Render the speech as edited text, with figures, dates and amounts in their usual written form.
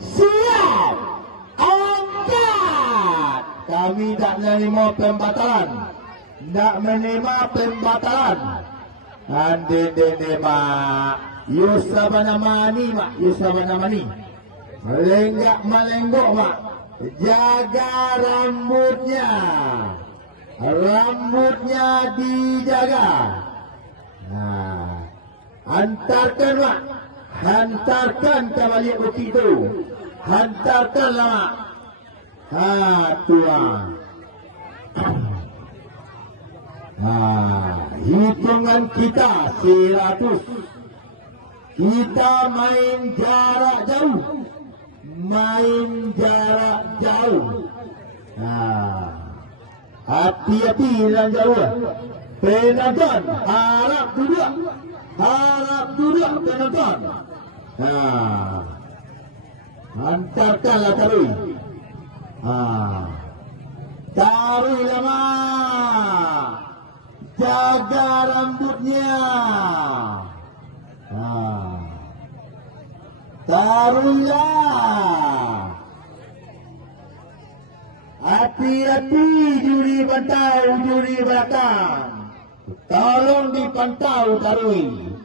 Siap, angkat. Kami tak menerima pembatalan. Tak menerima pembatalan. Ande mak. Yusaba nama ni mak. Yusaba nama ni. Melenggak melenggok mak. Jaga rambutnya. Rambutnya dijaga. Hantarkan mak. Hantarkan ke balik bukit itu. Hantarkanlah mak. Tuan. Hitungan kita 100. Kita main jarak jauh. Main jarak jauh. Hati-hati dalam jauh. Penonton harap duduk. Harap duduk penonton. Hantarkanlah taruh. Taruh lama. Jaga rambutnya. Taruhlah. Hati-hati juri pantau, juri belakang. Tolong dipantau taruh.